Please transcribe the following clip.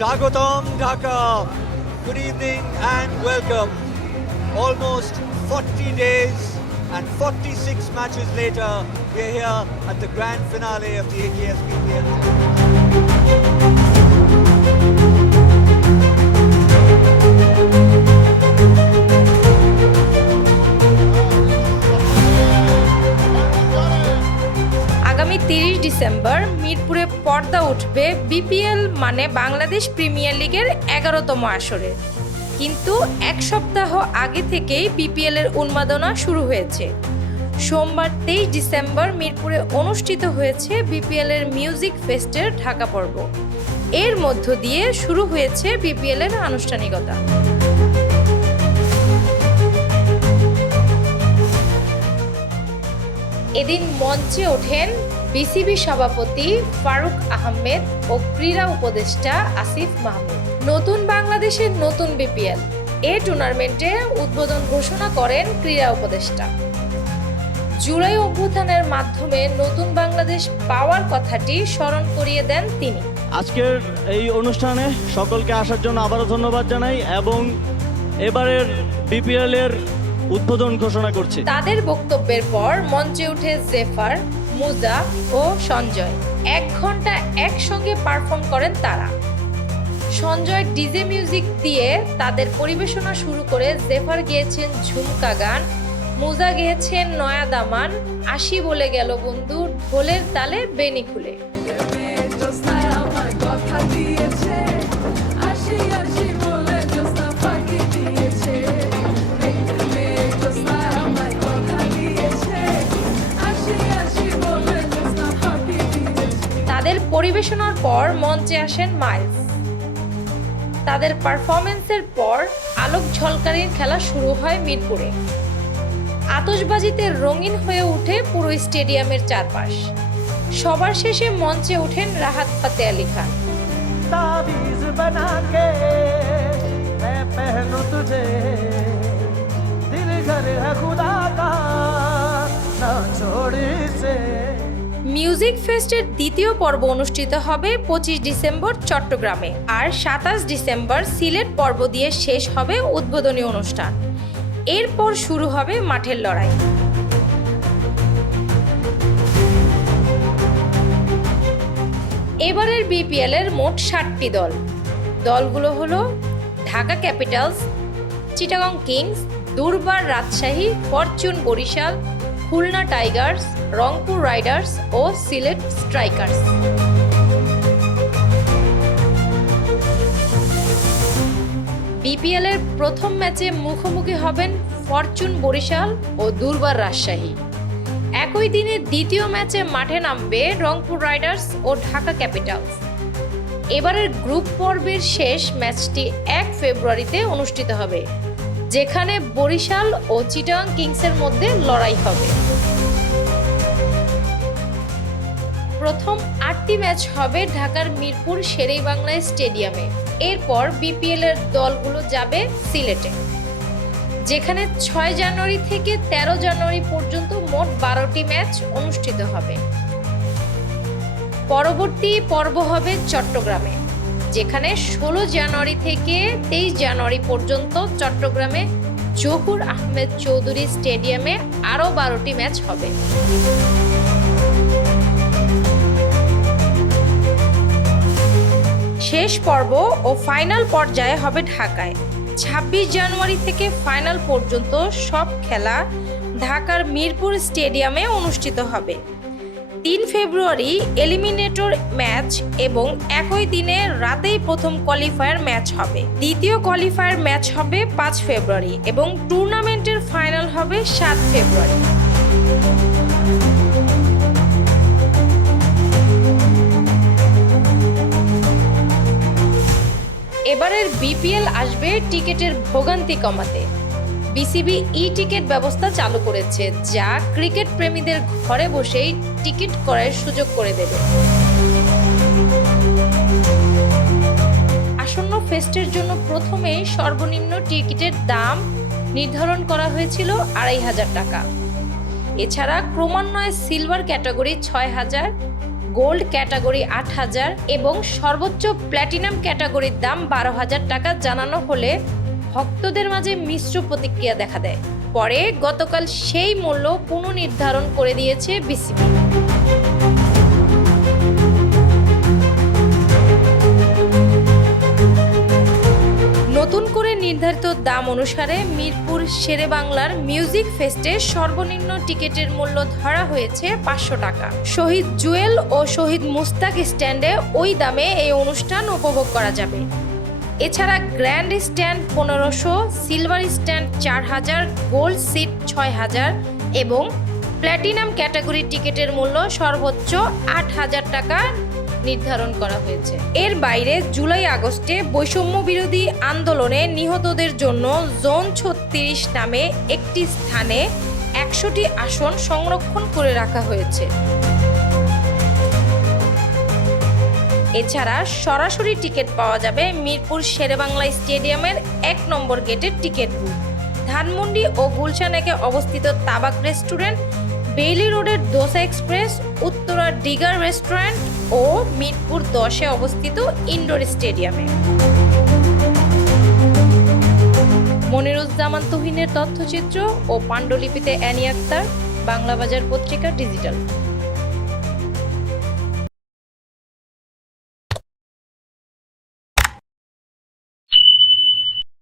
Swagotam Dhaka. Good evening and welcome. Almost 40 days and 46 matches later, we're here at the grand finale of the AKS তিরিশ December মিরপুরে পর্দা উঠবে BPL মানে Bangladesh premier লিগের এগারোতম আসরে। কিন্তু এক সপ্তাহ আগে থেকেই বিপিএল এর উন্মাদনা শুরু হয়েছে। সোমবার তেইশ ডিসেম্বর মিরপুরে অনুষ্ঠিত হয়েছে বিপিএল এর মিউজিক ফেস্টের ঢাকা পর্ব। এর মধ্য দিয়ে শুরু হয়েছে বিপিএল এর আনুষ্ঠানিকতা। এদিন মঞ্চে ওঠেন বিসিবি সভাপতি ফারুক আহমেদ ও ক্রীড়া উপদেষ্টা আসিফ মাহমুদ। নতুন বাংলাদেশের নতুন বিপিএল। এ টুর্নামেন্টে উদ্বোধন ঘোষণা করেন ক্রীড়া উপদেষ্টা। জুলাই অভ্যুত্থানের মাধ্যমে নতুন বাংলাদেশ পাওয়ার কথাটি স্মরণ করিয়ে দেন তিনি। আজকের এই অনুষ্ঠানে সকলকে আসার জন্য আবারও ধন্যবাদ জানাই এবং এবারের বিপিএল এর উদ্বোধন ঘোষণা করছি। তাদের বক্তব্যের পর মঞ্চে উঠে জেফার মুজা ও সঞ্জয়। এক ঘণ্টা একসঙ্গে পারফর্ম করেন তারা। সঞ্জয় ডিজে মিউজিক দিয়ে তাদের পরিবেশনা শুরু করে জেফার গিয়েছেন ঝুমকা গান, মুজা গেয়েছেন নয়া দামান, আশি বলে গেল বন্ধু, ঢোলের তালে বেনি খুলে। কথা দিয়েছে পরিবেশনার পর মঞ্চে আসেন মাইলস তাদের পারফরমেন্সের পর আলোক ঝলকারির খেলা শুরু হয় মিরপুরে আতশবাজিতে রঙিন হয়ে ওঠে পুরো স্টেডিয়ামের চারপাশ সবার শেষে মঞ্চে ওঠেন রাহাত ফাতে আলী খান ताबीज बना के मैं पहनूं तुझे दिल घर है खुदा মিউজিক ফেস্টের দ্বিতীয় পর্ব অনুষ্ঠিত হবে পঁচিশ ডিসেম্বর চট্টগ্রামে আর সাতাশ ডিসেম্বর সিলেট পর্ব দিয়ে শেষ হবে উদ্বোধনী অনুষ্ঠান। এরপর শুরু হবে মাঠের লড়াই। এবারের বিপিএল এর মোট ষাটটি দল। দলগুলো হলো Dhaka Capitals, Chittagong Kings, Durbar Rajshahi, Fortune Barishal Khulna Tigers, Rangpur Riders ও সিলেট স্ট্রাইকার্স। বিপিএল এর প্রথম ম্যাচে মুখোমুখি হবেন ফরচুন বরিশাল ও দুর্বার রাজশাহী। একই দিনে দ্বিতীয় ম্যাচে মাঠে নামবে রংপুর রাইডার্স ও ঢাকা ক্যাপিটালস। এবারের গ্রুপ পর্বের শেষ ম্যাচটি এক ফেব্রুয়ারিতে অনুষ্ঠিত হবে। যেখানে বরিশাল ও চিটাং কিংসের মধ্যে লড়াই হবে। প্রথম আটটি ম্যাচ হবে ঢাকার মিরপুর শেরেবাংলা স্টেডিয়ামে। এরপর বিপিএল এর দলগুলো যাবে সিলেটে। যেখানে ছয় জানুয়ারি থেকে তেরো জানুয়ারি পর্যন্ত মোট বারোটি ম্যাচ অনুষ্ঠিত হবে। পরবর্তী পর্ব হবে চট্টগ্রামে। যেখানে ষোলো জানুয়ারি থেকে তেইশ জানুয়ারি পর্যন্ত চট্টগ্রামে জহুর আহমেদ চৌধুরী স্টেডিয়ামে আরও বারোটি ম্যাচ হবে। শেষ পর্ব ও ফাইনাল পর্যায়ে হবে ঢাকায়। ছাব্বিশ জানুয়ারি থেকে ফাইনাল পর্যন্ত সব খেলা ঢাকার মিরপুর স্টেডিয়ামে অনুষ্ঠিত হবে। তিন ফেব্রুয়ারি এলিমিনেটর ম্যাচ এবং একই দিনে রাতেই প্রথম কোয়ালিফায়ার ম্যাচ হবে। দ্বিতীয় কোয়ালিফায়ার ম্যাচ হবে পাঁচ ফেব্রুয়ারি এবং টুর্নামেন্টের ফাইনাল হবে সাত ফেব্রুয়ারি। এবারের বিপিএল আসবে টিকিটের ভোগান্তি কমাতে। বিসিবি ই টিকিট ব্যবস্থা চালু করেছে, যা ক্রিকেট প্রেমীদের ঘরে বসেই টিকিট করার সুযোগ করে দেবে। আসন্ন ফেস্টের জন্য প্রথমেই সর্বনিম্ন টিকিটের দাম নির্ধারণ করা হয়েছিল আড়াই হাজার টাকা। এছাড়া ক্রমান্বয়ে সিলভার ক্যাটাগরি ছয় হাজার, গোল্ড ক্যাটাগরি আট হাজার এবং সর্বোচ্চ প্ল্যাটিনাম ক্যাটাগরির দাম বারো হাজার টাকা জানানো হলে ভক্তদের মাঝে মিশ্র প্রতিক্রিয়া দেখা দেয়। পরে গতকাল সেই মূল্য পুনর্নির্ধারণ করে দিয়েছে বিসিবি। নতুন করে নির্ধারিত দাম অনুসারে মিরপুর শেরে বাংলার মিউজিক ফেস্টে সর্বনিম্ন টিকিটের মূল্য ধরা হয়েছে পাঁচশো টাকা। শহীদ জুয়েল ও শহীদ মুস্তাক স্ট্যান্ডে ওই দামে এই অনুষ্ঠান উপভোগ করা যাবে। এছাড়া গ্র্যান্ড স্ট্যান্ড পনেরোশো সিলভার স্ট্যান্ড চার হাজার গোল্ড সিট ছয় হাজার এবং প্ল্যাটিনাম ক্যাটাগরি টিকিটের মূল্য সর্বোচ্চ আট হাজার টাকা নির্ধারণ করা হয়েছে। এর বাইরে জুলাই আগস্টে বৈষম্য বিরোধী আন্দোলনে নিহতদের জন্য জোন ছত্রিশ নামে একটি স্থানে একশোটি আসন সংরক্ষণ করে রাখা হয়েছে। এছাড়া সরাসরি টিকিট পাওয়া যাবে মিরপুর শেরেবাংলা স্টেডিয়ামের এক নম্বর গেটের টিকিট বুথ ধানমন্ডি ও গুলশান একে অবস্থিত তাবাক রেস্টুরেন্ট, বেইলি রোডের dosa express, Uttara Digger restaurant ও মিরপুর দশে অবস্থিত ইনডোর স্টেডিয়ামে। মনিরুজ্জামান তুহিনের তথ্যচিত্র ও পাণ্ডুলিপিতে অ্যানি আক্তার বাংলা বাজার পত্রিকা ডিজিটাল।